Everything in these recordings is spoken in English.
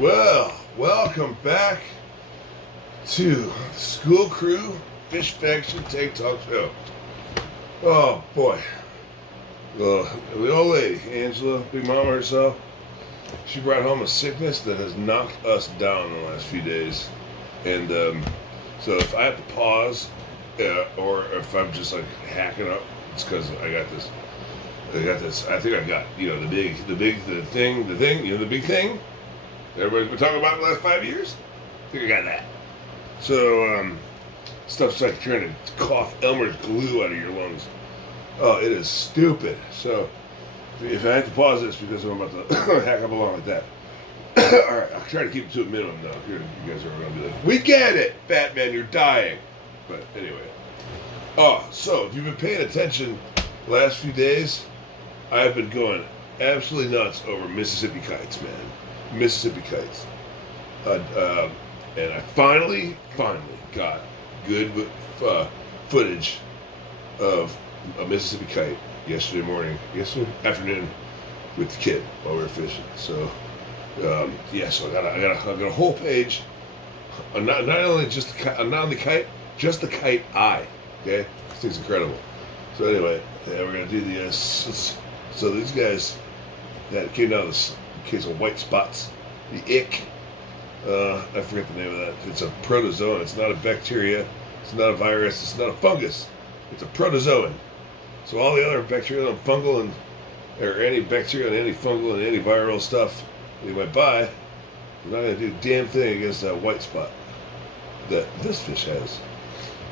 Well, welcome back to the School Crew Fish Faction Take Talk Show. Oh boy, the old lady, Angela, Big Mama herself, she brought home a sickness that has knocked us down the last few days. And so if I have to pause, or if I'm just like hacking up, it's because I got this. I think I got the thing. The big thing. Everybody's been talking about it the last 5 years. I think I got that. So, stuff's like trying to cough Elmer's glue out of your lungs. Oh, it is stupid. So, if I have to pause this because I'm about to hack up along like that. Alright, I'll try to keep it to a minimum now. You guys are going to be like, we get it, fat man, you're dying. But anyway. Oh, so if you've been paying attention the last few days, I've been going absolutely nuts over Mississippi kites, man. Mississippi kites. And I finally got good footage of a Mississippi kite yesterday afternoon with the kid while we were fishing. So, so I got a whole page. Not only just the kite, just the kite eye. Okay, this thing's incredible. So anyway, we're gonna do the so these guys that came down this case of white spots, the ick. I forget the name of that. It's a protozoan. It's not a bacteria. It's not a virus. It's not a fungus. It's a protozoan. So all the other bacterial and fungal or any bacterial and any fungal and any viral stuff we might buy, we're not going to do a damn thing against that white spot that this fish has.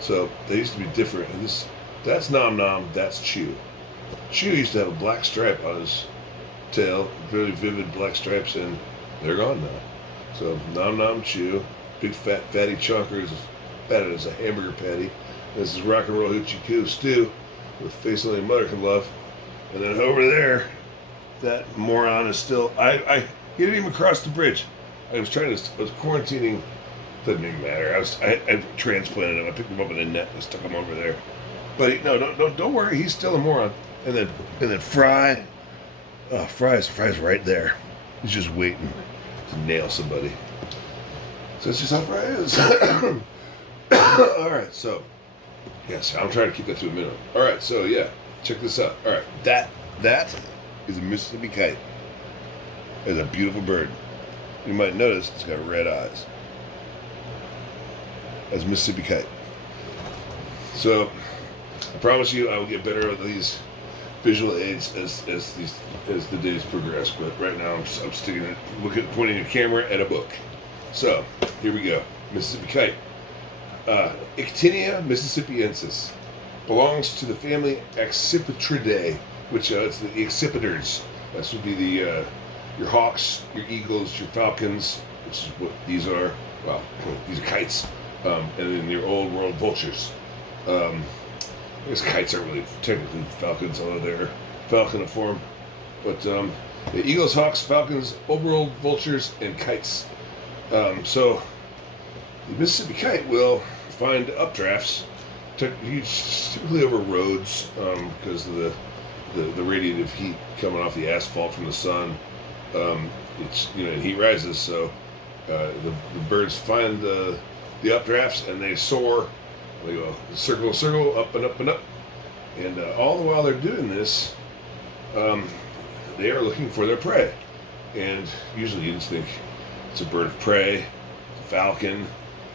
So they used to be different. And that's Nom Nom. That's Chew. Chew used to have a black stripe on his tail, really vivid black stripes, and they're gone now. So Nom Nom Chew, big fat fatty chunker, as fat as a hamburger patty. This is Rock and Roll Hoochie Coo Stew with face only mother can love. And then over there, that moron is still. He didn't even cross the bridge. I was quarantining. Doesn't even matter. I transplanted him. I picked him up in a net and stuck him over there. But no, don't worry. He's still a moron. And then Fry. Oh, Fry's right there. He's just waiting to nail somebody. So that's just how Fry is. All right, so yes, I'm trying to keep that to a minimum. All right, so yeah, check this out. All right, that is a Mississippi kite. It's a beautiful bird. You might notice it's got red eyes. That's Mississippi kite. So I promise you, I will get better at these visual aids as the days progress. But right now, I'm sticking it, pointing a camera at a book. So here we go. Mississippi kite. Ictinia mississippiensis belongs to the family Accipitridae, which it's the accipiters. This would be the your hawks, your eagles, your falcons, which is what these are. Well, these are kites, and then your old world vultures. I guess kites aren't really technically falcons, although they're falconiform. But the eagles, hawks, falcons, old world vultures, and kites. So the Mississippi kite will find updrafts, typically over roads, because of the radiative heat coming off the asphalt from the sun. And heat rises, so the birds find the updrafts and they soar. They go circle, up and up and up, and all the while they're doing this, they are looking for their prey. And usually you just think it's a bird of prey, a falcon.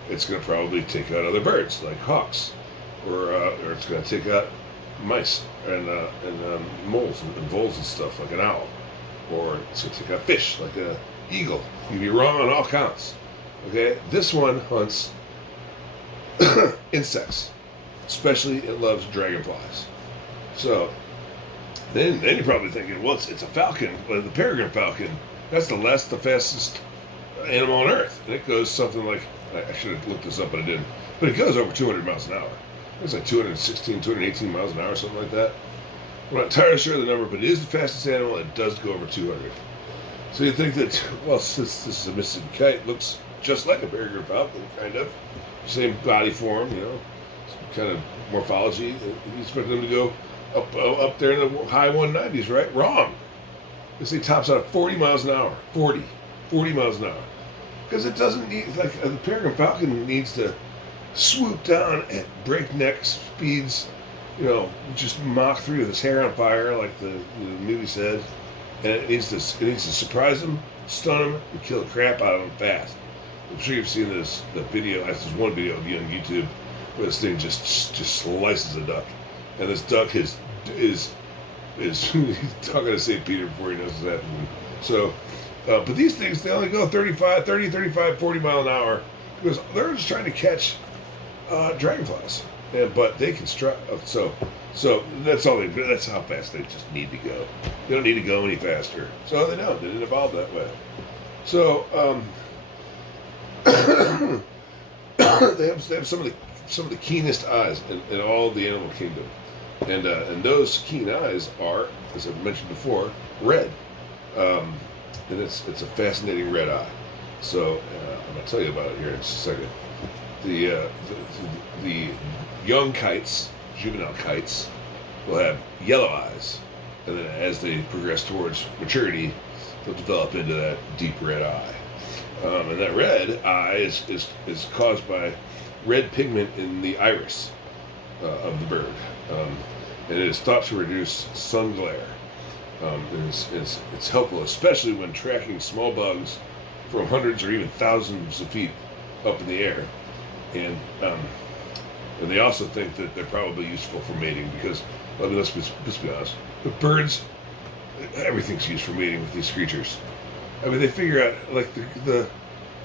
It's going to probably take out other birds like hawks, or it's going to take out mice and moles and voles and stuff like an owl, or it's going to take out fish like an eagle. You'd be wrong on all counts. Okay, this one hunts insects, especially it loves dragonflies. So then you're probably thinking, well, it's a falcon, the peregrine falcon. That's the fastest animal on Earth, and it goes something like, I should have looked this up, but I didn't. But it goes over 200 miles an hour. It's like 216, 218 miles an hour, something like that. I'm not entirely sure of the number, but it is the fastest animal. It does go over 200. So you'd think that, well, since this is a Mississippi kite, it looks just like a peregrine falcon, kind of. Same body form, kind of morphology. You expect them to go up there in the high 190s, right? Wrong. This thing tops out at 40 miles an hour. 40 miles an hour. because it doesn't need, like the peregrine falcon needs to swoop down at breakneck speeds, just mock through with his hair on fire, like the movie said, and it needs to surprise him, stun him, and kill the crap out of him fast. I'm sure you've seen the video. There's one video of you on YouTube where this thing just slices a duck, and this duck is he's talking to St. Peter before he knows what's happening. So, but these things, they only go 30, 35, 40 mile an hour because they're just trying to catch dragonflies. But they can strike. So that's all they. That's how fast they just need to go. They don't need to go any faster. So they don't. They didn't evolve that way. So they have some of the keenest eyes in all the animal kingdom, and those keen eyes are, as I mentioned before, red, and it's a fascinating red eye. So I'm gonna tell you about it here in just a second. The young kites, juvenile kites, will have yellow eyes, and then as they progress towards maturity, they'll develop into that deep red eye. And that red eye is caused by red pigment in the iris of the bird, and it is thought to reduce sun glare. It's helpful, especially when tracking small bugs from hundreds or even thousands of feet up in the air. And they also think that they're probably useful for mating because, let's be honest, with birds, everything's used for mating with these creatures. I mean, they figure out, like, the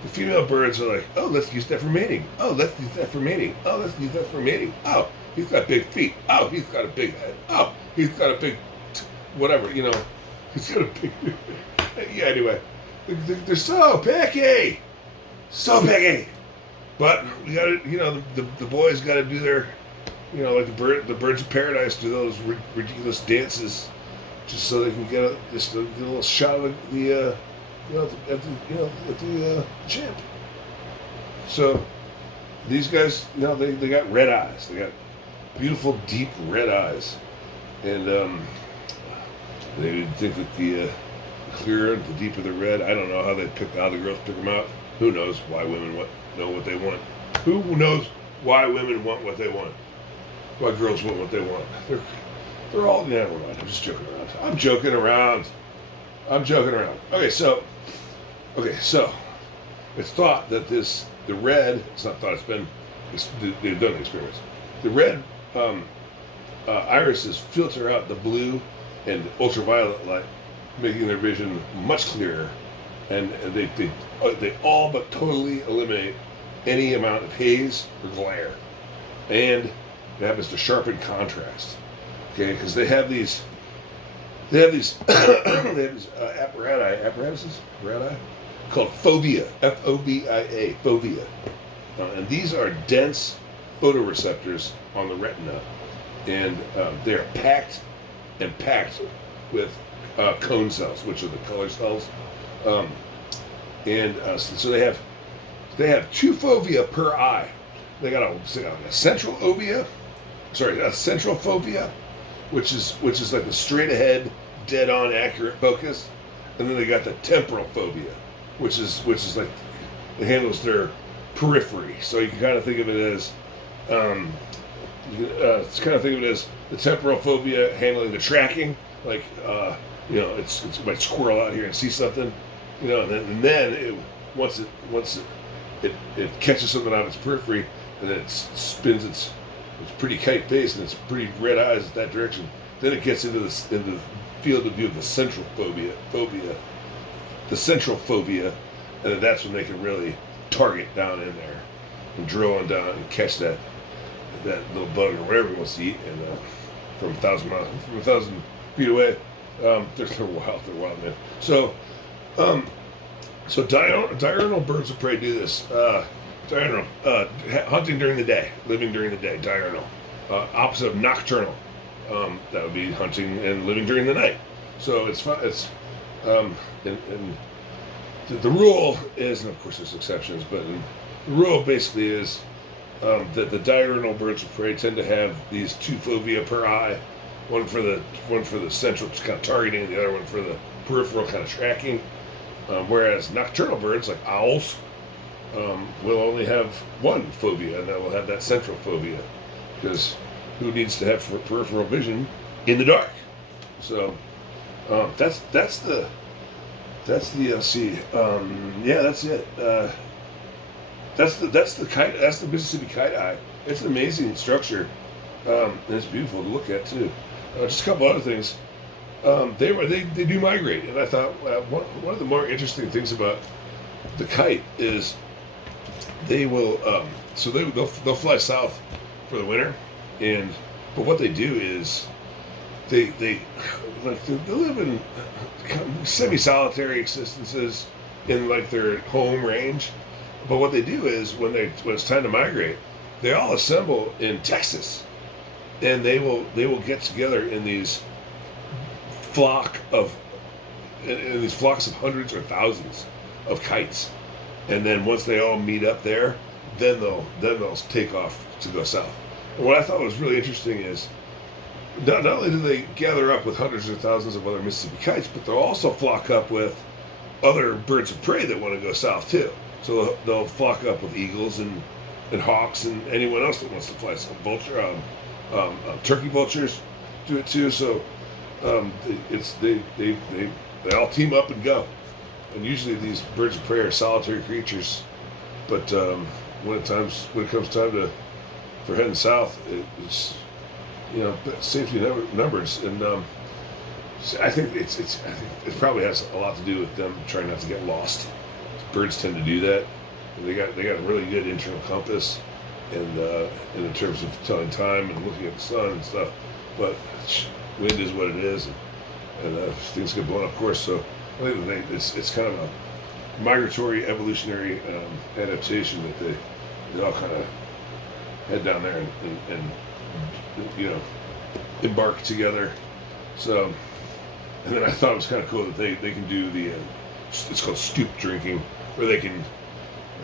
female birds are like, oh, let's use that for mating. Oh, let's use that for mating. Oh, let's use that for mating. Oh, he's got big feet. Oh, he's got a big head. Oh, he's got a big, whatever, he's got a big, yeah, anyway. They're so picky. So picky. But we gotta, the boys gotta do their, like the birds of paradise do those ridiculous dances, just so they can get a little shot of the champ. So these guys, they got red eyes. They got beautiful, deep red eyes, and they would think that the clearer, the deeper the red. I don't know how the girls pick them out. Who knows why women know what they want? Who knows why women want what they want? Why girls want what they want? They're all, never mind. I'm just joking around. I'm joking around. Okay, so it's thought that the red. It's not thought. They've done the experiments. The red irises filter out the blue and ultraviolet light, making their vision much clearer, and they all but totally eliminate any amount of haze or glare, and it happens to sharpen contrast. Okay, because they have these apparatuses called fovea, F-O-V-I-A, fovea, and these are dense photoreceptors on the retina, and they are packed with cone cells, which are the color cells, so they have two fovea per eye. They got a central fovea, which is like the straight ahead, dead on accurate focus, and then they got the temporal fovea, which is like it handles their periphery. So you can kind of think of it as the temporal fovea handling the tracking, like it might squirrel out here and see something, and then once it catches something out of its periphery, and then it spins its pretty kite face and its pretty red eyes in that direction. Then it gets into the field of view of the central fovea, and then that's when they can really target down in there and drill on down and catch that little bug or whatever he wants to eat, and from 1,000 feet away. They're wild, man. So diurnal birds of prey do this. Diurnal, hunting during the day, living during the day. Diurnal, opposite of nocturnal. That would be hunting and living during the night. So it's fun. And the rule is, and of course there's exceptions, but the rule basically is that the diurnal birds of prey tend to have these two fovea per eye, one for the central kind of targeting, and the other one for the peripheral kind of tracking. Whereas nocturnal birds like owls will only have one fovea, and that will have that central fovea, because who needs to have peripheral vision in the dark? So that's the see yeah, that's it. That's the kite. That's the Mississippi kite eye. It's an amazing structure, and it's beautiful to look at too. Just a couple other things. They do migrate, and I thought one of the more interesting things about the kite is they will they'll fly south for the winter, but what they do is they live in semi-solitary existences in like their home range. But what they do is when it's time to migrate, they all assemble in Texas, and they will get together in these flocks of hundreds or thousands of kites, and then once they all meet up there, then they'll take off to go south. And what I thought was really interesting is not only do they gather up with hundreds or thousands of other Mississippi kites, but they'll also flock up with other birds of prey that want to go south too. So they'll flock up with eagles and hawks and anyone else that wants to fly. So turkey vultures do it too. So they all team up and go. And usually these birds of prey are solitary creatures, but when it comes time for heading south, it's safety numbers, and I think it probably has a lot to do with them trying not to get lost. Birds tend to do that. And they got a really good internal compass, and in terms of telling time and looking at the sun and stuff. But wind is what it is, and things get blown off course. So I think it's kind of a migratory evolutionary adaptation that they all kind of head down there and embark together. So, and then I thought it was kind of cool that they can do it's called stoop drinking, where they can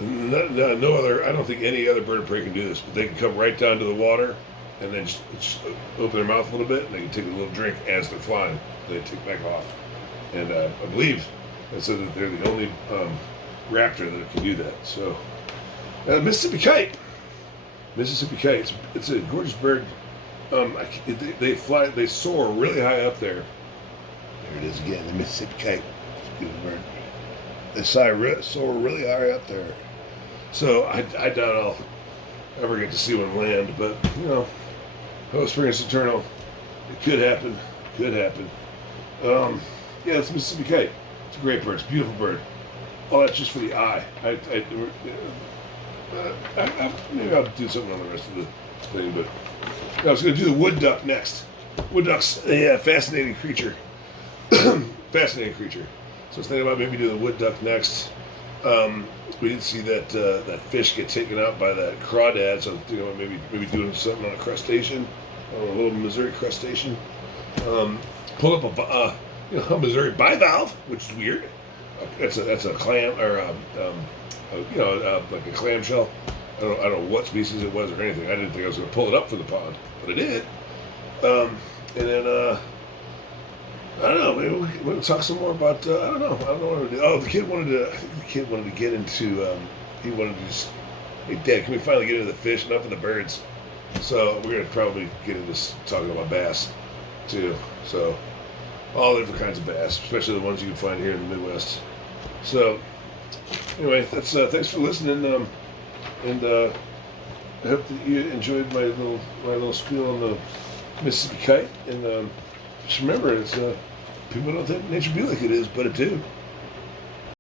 no other, I don't think any other bird of prey can do this, but they can come right down to the water and then just open their mouth a little bit, and they can take a little drink as they're flying. They take back off, and I believe they said that they're the only raptor that can do that. So Mississippi kite, it's a gorgeous bird. They soar really high up there. There it is again, the Mississippi kite. It's a beautiful bird. They soar really high up there. So I doubt I'll ever get to see one land, but spring is eternal. It could happen. Yeah, it's a Mississippi kite. It's a great bird. It's a beautiful bird. All that's just for the eye. Maybe I'll do something on the rest of the thing, but I was going to do the wood duck next. Wood duck's a fascinating creature. Fascinating creature. So I was thinking about maybe doing the wood duck next. We did see that fish get taken out by that crawdad, so I was thinking about maybe doing something on a crustacean, a little Missouri crustacean. Pull up a Missouri bivalve, which is weird. That's a clam or like a clamshell. I don't know what species it was or anything. I didn't think I was going to pull it up for the pond, but I did. And then I don't know. Maybe we'll talk some more about. I don't know what to do. Oh, the kid wanted to get into. He wanted to just. Hey, Dad, can we finally get into the fish? Enough of the birds. So we're gonna probably get into talking about bass, too. So all different kinds of bass, especially the ones you can find here in the Midwest. So anyway, that's thanks for listening. And I hope that you enjoyed my little spiel on the Mississippi kite. And just remember, it's people don't think nature be like it is, but it do.